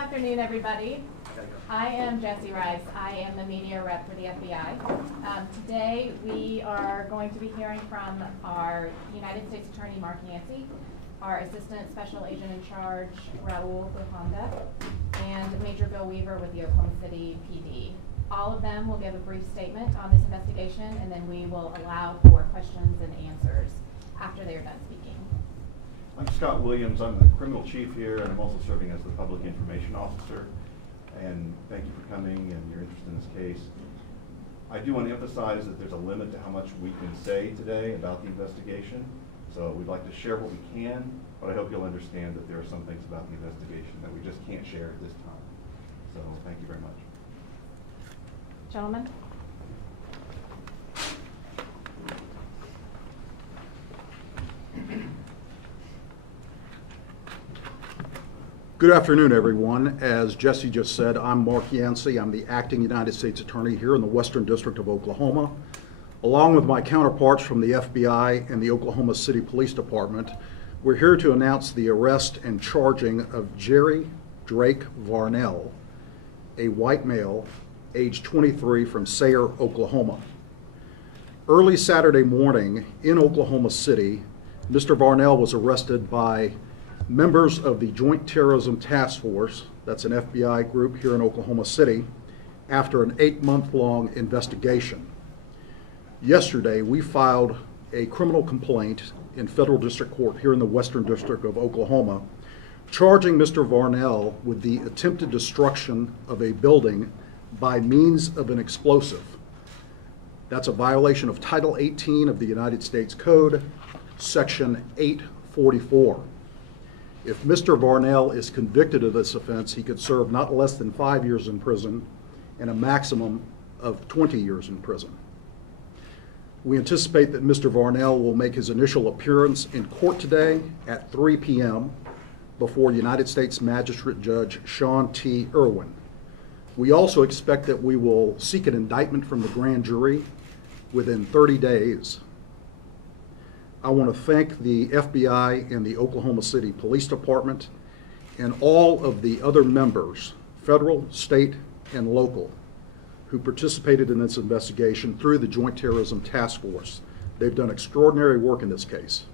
afternoon, everybody. I am Jessie Rice. I am the media rep for the FBI. Today, we are going to be hearing from our United States Attorney, Mark Yancey, our Assistant Special Agent in Charge, Raul Honda, and Major Bill Weaver with the Oklahoma City PD. All of them will give a brief statement on this investigation, and then we will allow for questions and answers after they are done speaking. I'm Scott Williams. I'm the criminal chief here, and I'm also serving as the public information officer. And thank you for coming and your interest in this case. I do want to emphasize that there's a limit to how much we can say today about the investigation. So we'd like to share what we can, but I hope you'll understand that there are some things about the investigation that we just can't share at this time. So thank you very much. Gentlemen. Good afternoon, everyone. As Jesse just said, I'm Mark Yancey. I'm the acting United States Attorney here in the Western District of Oklahoma. Along with my counterparts from the FBI and the Oklahoma City Police Department, we're here to announce the arrest and charging of Jerry Drake Varnell, a white male, age 23, from Sayre, Oklahoma. Early Saturday morning in Oklahoma City, Mr. Varnell was arrested by members of the Joint Terrorism Task Force, that's an FBI group here in Oklahoma City, after an 8-month-long investigation. Yesterday, we filed a criminal complaint in federal district court here in the Western District of Oklahoma, charging Mr. Varnell with the attempted destruction of a building by means of an explosive. That's a violation of Title 18 of the United States Code, Section 844. If Mr. Varnell is convicted of this offense, he could serve not less than 5 years in prison and a maximum of 20 years in prison. We anticipate that Mr. Varnell will make his initial appearance in court today at 3 p.m. before United States Magistrate Judge Sean T. Irwin. We also expect that we will seek an indictment from the grand jury within 30 days. I want to thank the FBI and the Oklahoma City Police Department and all of the other members, federal, state, and local, who participated in this investigation through the Joint Terrorism Task Force. They've done extraordinary work in this case.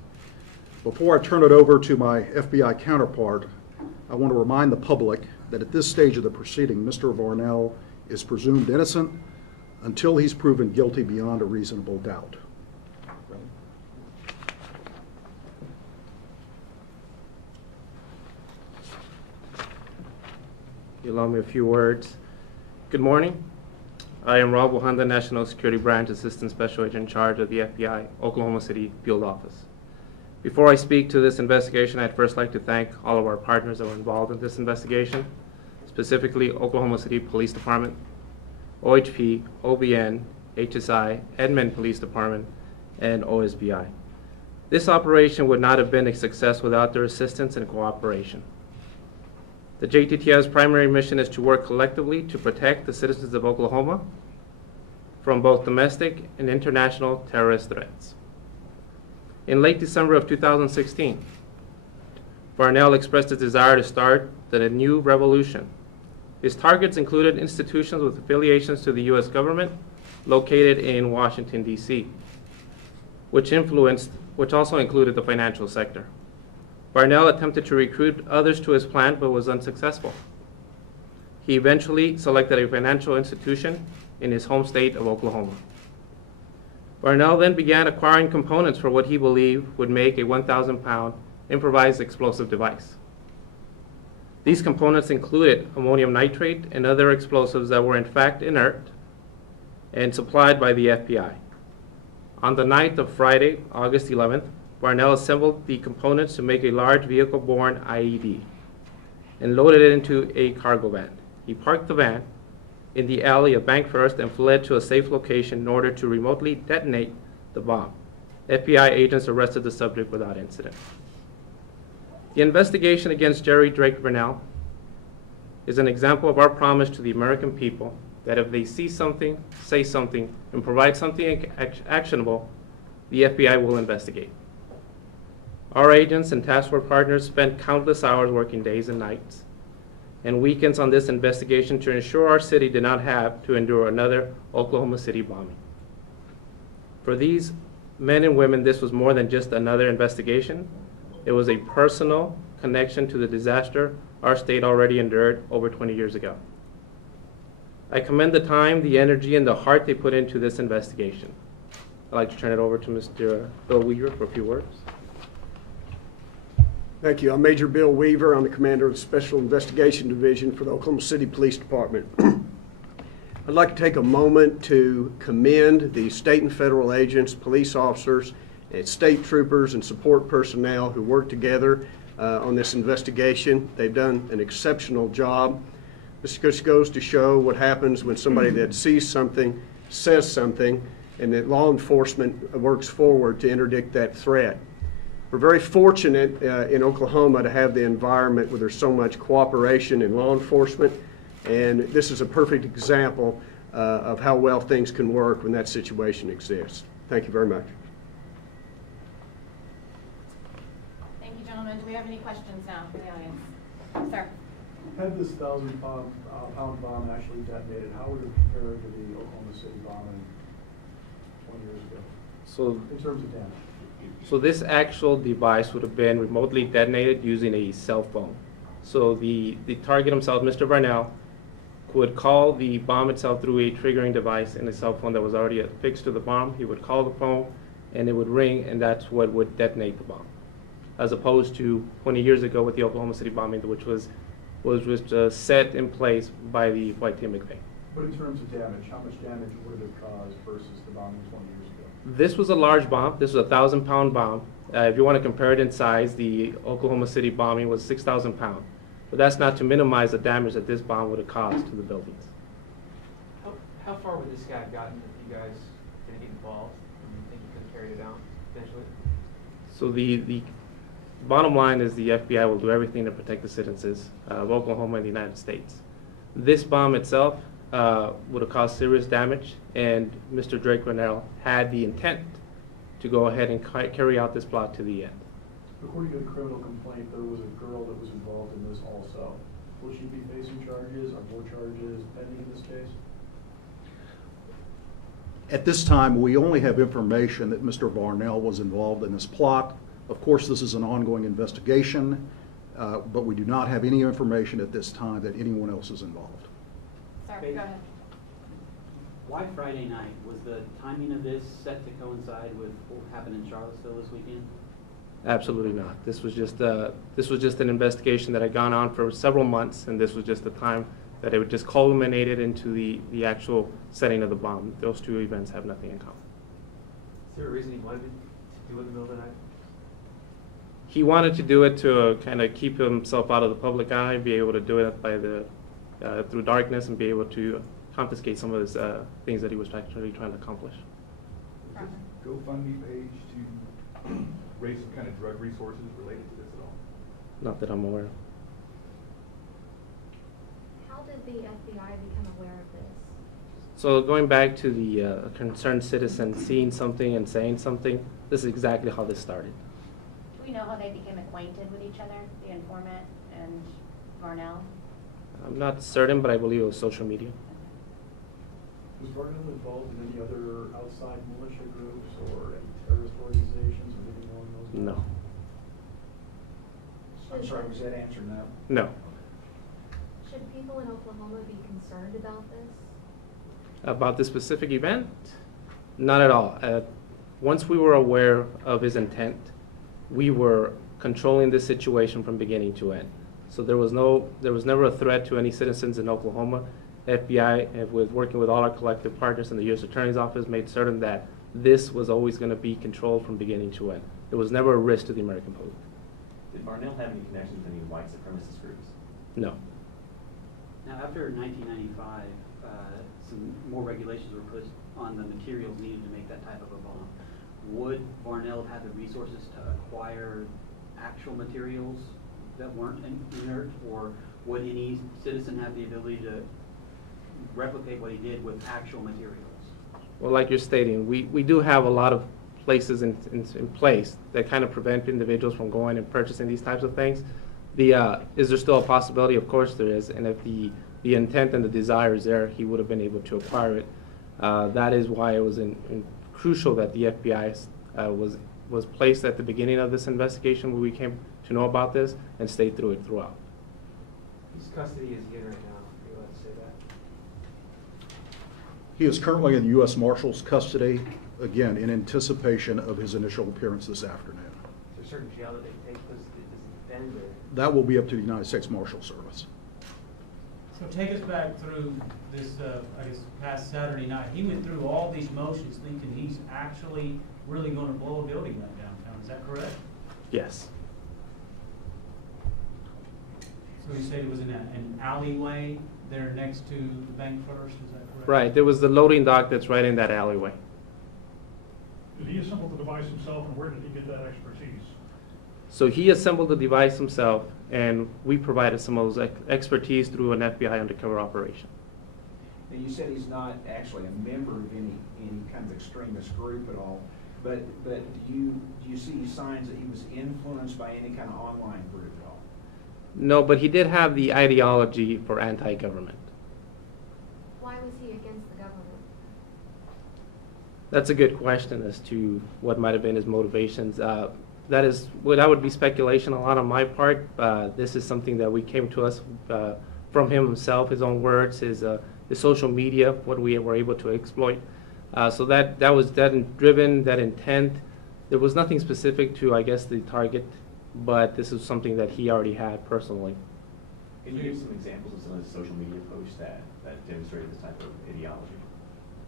Before I turn it over to my FBI counterpart, I want to remind the public that at this stage of the proceeding, Mr. Varnell is presumed innocent until he's proven guilty beyond a reasonable doubt. You allow me a few words. Good morning. I am Raul Honda, National Security Branch Assistant Special Agent in Charge of the FBI, Oklahoma City Field Office. Before I speak to this investigation, I'd first like to thank all of our partners that were involved in this investigation, specifically Oklahoma City Police Department, OHP, OBN, HSI, Edmond Police Department, and OSBI. This operation would not have been a success without their assistance and cooperation. The JTTF's primary mission is to work collectively to protect the citizens of Oklahoma from both domestic and international terrorist threats. In late December of 2016, Varnell expressed his desire to start a new revolution. His targets included institutions with affiliations to the U.S. government located in Washington, D.C., which also included the financial sector. Varnell attempted to recruit others to his plan but was unsuccessful. He eventually selected a financial institution in his home state of Oklahoma. Varnell then began acquiring components for what he believed would make a 1,000-pound improvised explosive device. These components included ammonium nitrate and other explosives that were in fact inert and supplied by the FBI. On the night of Friday, August 11th, Varnell assembled the components to make a large vehicle-borne IED and loaded it into a cargo van. He parked the van in the alley of Bank First and fled to a safe location in order to remotely detonate the bomb. FBI agents arrested the subject without incident. The investigation against Jerry Drake Varnell is an example of our promise to the American people that if they see something, say something, and provide something actionable, the FBI will investigate. Our agents and task force partners spent countless hours working days and nights and weekends on this investigation to ensure our city did not have to endure another Oklahoma City bombing. For these men and women, this was more than just another investigation. It was a personal connection to the disaster our state already endured over 20 years ago. I commend the time, the energy, and the heart they put into this investigation. I'd like to turn it over to Mr. Bill Weaver for a few words. Thank you. I'm Major Bill Weaver. I'm the commander of the Special Investigation Division for the Oklahoma City Police Department. I'd like to take a moment to commend the state and federal agents, police officers, and state troopers and support personnel who worked together on this investigation. They've done an exceptional job. This just goes to show what happens when somebody that sees something says something, and that law enforcement works forward to interdict that threat. We're very fortunate in Oklahoma to have the environment where there's so much cooperation in law enforcement, and this is a perfect example of how well things can work when that situation exists. Thank you very much. Thank you, gentlemen. Do we have any questions now for the audience? Sir. Had this 1,000-pound bomb actually detonated, how would it compare to the Oklahoma City bombing 20 years ago So, in terms of damage? so this actual device would have been remotely detonated using a cell phone. So the target himself, Mr. Varnell, would call the bomb itself through a triggering device in a cell phone that was already affixed to the bomb. He would call the phone, and it would ring, and that's what would detonate the bomb. As opposed to 20 years ago with the Oklahoma City bombing, which was set in place by the White Team McVeigh. But in terms of damage, how much damage would it have caused versus the bombing 20 years ago? This was a large bomb. This was a 1,000-pound bomb. If you want to compare it in size, the Oklahoma City bombing was 6,000 pounds. But that's not to minimize the damage that this bomb would have caused to the buildings. How far would this guy have gotten if you guys didn't get involved? Do you think you could have carried it out eventually? So the bottom line is the FBI will do everything to protect the citizens of Oklahoma and the United States. This bomb itself would have caused serious damage, and Mr. Drake Varnell had the intent to go ahead and carry out this plot to the end. According to the criminal complaint, there was a girl that was involved in this also. Will she be facing charges? Are more charges pending in this case? At this time, we only have information that Mr. Varnell was involved in this plot. Of course, this is an ongoing investigation, but we do not have any information at this time that anyone else is involved. Sir, Okay. go ahead. Why Friday night? Was the timing of this set to coincide with what happened in Charlottesville this weekend? Absolutely not. This was just an investigation that had gone on for several months, and this was just the time that it would just culminated into the actual setting of the bomb. Those two events have nothing in common. Is there a reason you wanted to do it in the middle of the night? He wanted to do it to kind of keep himself out of the public eye, be able to do it by through darkness, and be able to confiscate some of his things that he was actually trying to accomplish. Robert. GoFundMe page to raise some kind of drug resources related to this at all? Not that I'm aware of. How did the FBI become aware of this? So going back to the concerned citizen seeing something and saying something, this is exactly how this started. Do we know how they became acquainted with each other, the informant and Varnell? I'm not certain, but I believe it was social media. Was Varnell involved in any other outside militia groups or any terrorist organizations or anything along those lines? No. I'm sorry, was that answer no? No. Should people in Oklahoma be concerned about this? About this specific event? Not at all. Once we were aware of his intent, we were controlling this situation from beginning to end. So there was never a threat to any citizens in Oklahoma. FBI, with working with all our collective partners in the U.S. Attorney's Office, made certain that this was always going to be controlled from beginning to end. There was never a risk to the American public. Did Varnell have any connections with any white supremacist groups? No. Now, after 1995, some more regulations were put on the materials needed to make that type of a bomb. Would Varnell have had the resources to acquire actual materials that weren't inert, or would any citizen have the ability to replicate what he did with actual materials? Well, like you're stating, we do have a lot of places in place that kind of prevent individuals from going and purchasing these types of things. Is there still a possibility? Of course there is, and if the intent and the desire is there, he would have been able to acquire it. That is why it was crucial that the FBI was placed at the beginning of this investigation when we came to know about this and stayed through it throughout. Whose custody is he in right now? Are you allowed to say that? He is currently in the U.S. Marshal's custody, again, in anticipation of his initial appearance this afternoon. Is there a certain jail that they take? Does he defend or? That will be up to the United States Marshal Service. So take us back through this, I guess, past Saturday night. He went through all these motions thinking he's actually really going to blow a building up downtown. Is that correct? Yes. So you said it was in an alleyway there next to the Bank First, is that correct? Right. There was the loading dock that's right in that alleyway. Did he assemble the device himself, and where did he get that expertise? So he assembled the device himself, and we provided some of those expertise through an FBI undercover operation. Now, you said he's not actually a member of any kind of extremist group at all, but do you see signs that he was influenced by any kind of online group at all? No, but he did have the ideology for anti-government. Why was he against the government? That's a good question as to what might have been his motivations. That would be speculation a lot on my part. This is something that we came to us from him himself, his own words, his social media, what we were able to exploit. So that was driven, that intent. There was nothing specific to, I guess, the target, but this is something that he already had personally. Can you give some examples of some of the social media posts that demonstrated this type of ideology?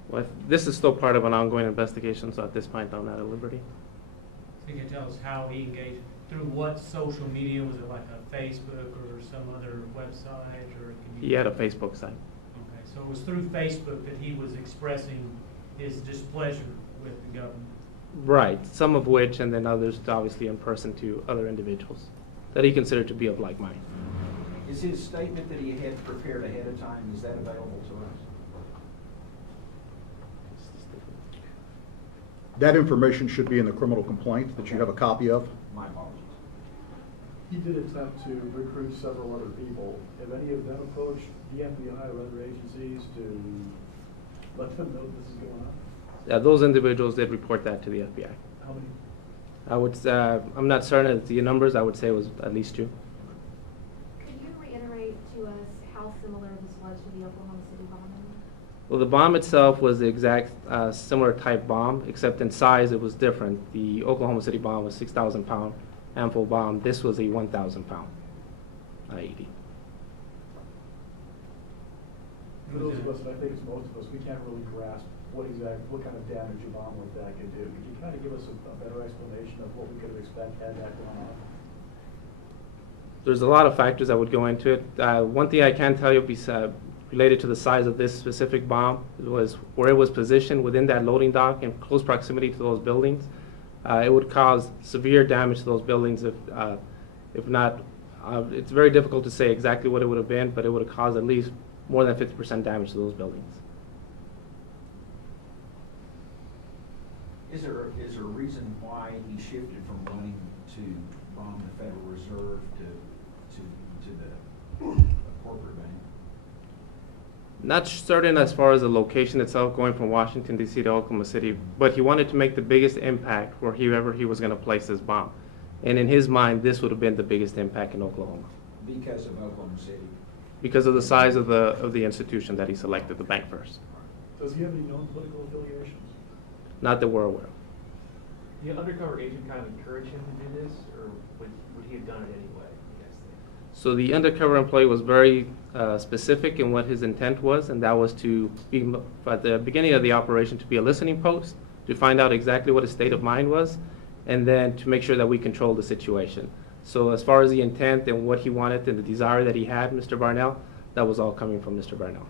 Well, this is still part of an ongoing investigation, so at this point I'm not at liberty. So you can tell us how he engaged, through what social media? Was it like a Facebook or some other website? Or He had a Facebook site. Okay, so it was through Facebook that he was expressing his displeasure with the government? Right, some of which, and then others obviously in person to other individuals that he considered to be of like mind. Is his statement that he had prepared ahead of time, is that available to us? That information should be in the criminal complaint that you have a copy of. My apologies. He did attempt to recruit several other people. Have any of them approached the FBI or other agencies to let them know this is going on? Yeah, those individuals did report that to the FBI. How many? I'm not certain of the numbers. I would say it was at least 2. Could you reiterate to us how similar this was to the Oklahoma City bombing? Well, the bomb itself was the exact similar type bomb, except in size it was different. The Oklahoma City bomb was 6,000 pound ample bomb. This was a 1,000 pound IED. For those of us, and I think it's most of us, we can't really grasp what kind of damage a bomb like that can do. Could you kind of give us a better explanation of what we could have expected had that gone on? There's a lot of factors that would go into it. One thing I can tell you related to the size of this specific bomb was where it was positioned within that loading dock in close proximity to those buildings. It would cause severe damage to those buildings if not, it's very difficult to say exactly what it would have been, but it would have caused at least more than 50% damage to those buildings. Is there a reason why he shifted from wanting to bomb the Federal Reserve to the corporate bank? Not certain as far as the location itself, going from Washington, D.C. to Oklahoma City, but he wanted to make the biggest impact wherever he was going to place this bomb. And in his mind, this would have been the biggest impact in Oklahoma. Because of Oklahoma City? Because of the size of the institution that he selected, the Bank First. Does he have any known political affiliations? Not that we're aware of. The undercover agent kind of encouraged him to do this, or would he have done it anyway, you guys think? So the undercover employee was very specific in what his intent was, and that was to be, at the beginning of the operation, to be a listening post, to find out exactly what his state of mind was, and then to make sure that we control the situation. So as far as the intent and what he wanted and the desire that he had, Mr. Varnell, that was all coming from Mr. Varnell.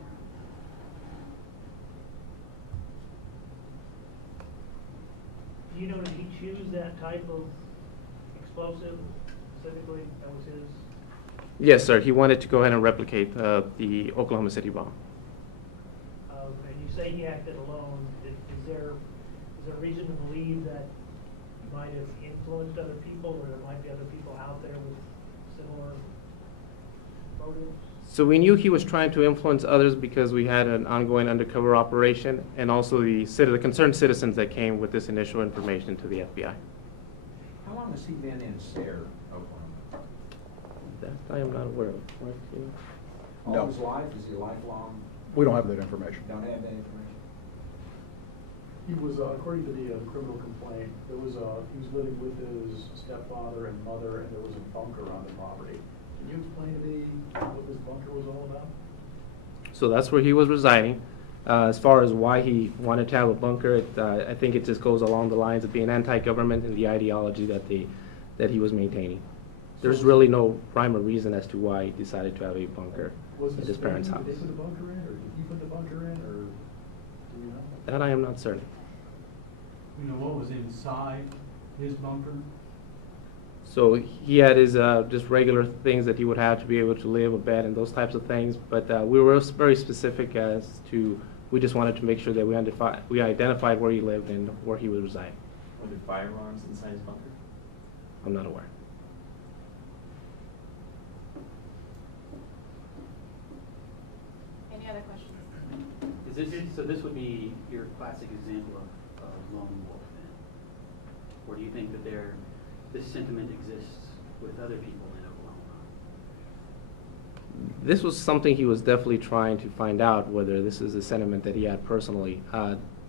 Do you know, did he choose that type of explosive specifically? That was his? Yes, sir. He wanted to go ahead and replicate the Oklahoma City bomb. And you say he acted alone. Is there reason to believe that he might have influenced other people, or there might be other people out there with similar motives? So we knew he was trying to influence others because we had an ongoing undercover operation, and also the concerned citizens that came with this initial information to the FBI. How long has he been in Sayre, Oklahoma? That I am not aware of. What, you know? All No. his life, is he lifelong? We don't have that information. Don't have that information? He was, according to the criminal complaint, he was living with his stepfather and mother, and there was a bunker on the property. Can you explain to me what this bunker was all about? So that's where he was residing. As far as why he wanted to have a bunker, I think it just goes along the lines of being anti-government and the ideology that he was maintaining. There's really no rhyme or reason as to why he decided to have a bunker at his parents' house. Did they put the bunker in, or did he put the bunker in, or do you know? That I am not certain. You know what was inside his bunker? So he had his just regular things that he would have to be able to live, a bed and those types of things. But we were very specific as to, we just wanted to make sure that we identified where he lived and where he was residing. Were there firearms inside his bunker? I'm not aware. Any other questions? So this would be your classic example of lone wolf then? Or do you think that this sentiment exists with other people in Oklahoma? This was something he was definitely trying to find out, whether this is a sentiment that he had personally.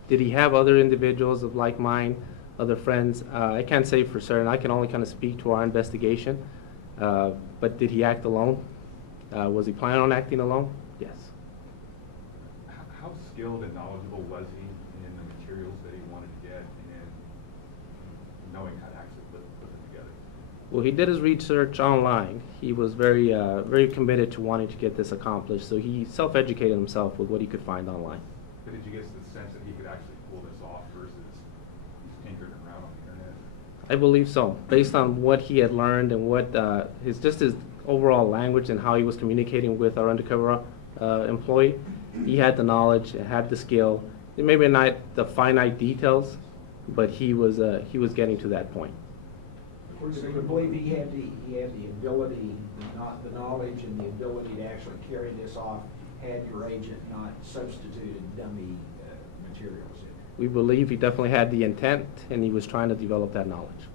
Did he have other individuals of like mind, other friends? I can't say for certain. I can only kind of speak to our investigation. But did he act alone? Was he planning on acting alone? Yes. How skilled and knowledgeable was he in the materials that he wanted to get and knowing how to actually put them together? Well, he did his research online. He was very, very committed to wanting to get this accomplished, so he self-educated himself with what he could find online. But did you get the sense that he could actually pull this off versus he's tinkering around on the internet? I believe so, based on what he had learned and what his overall language and how he was communicating with our undercover employee. He had the knowledge, had the skill. Maybe not the finite details, but he was getting to that point. So you believe he had the ability, the knowledge and the ability to actually carry this off had your agent not substituted dummy materials in it? We believe he definitely had the intent, and he was trying to develop that knowledge.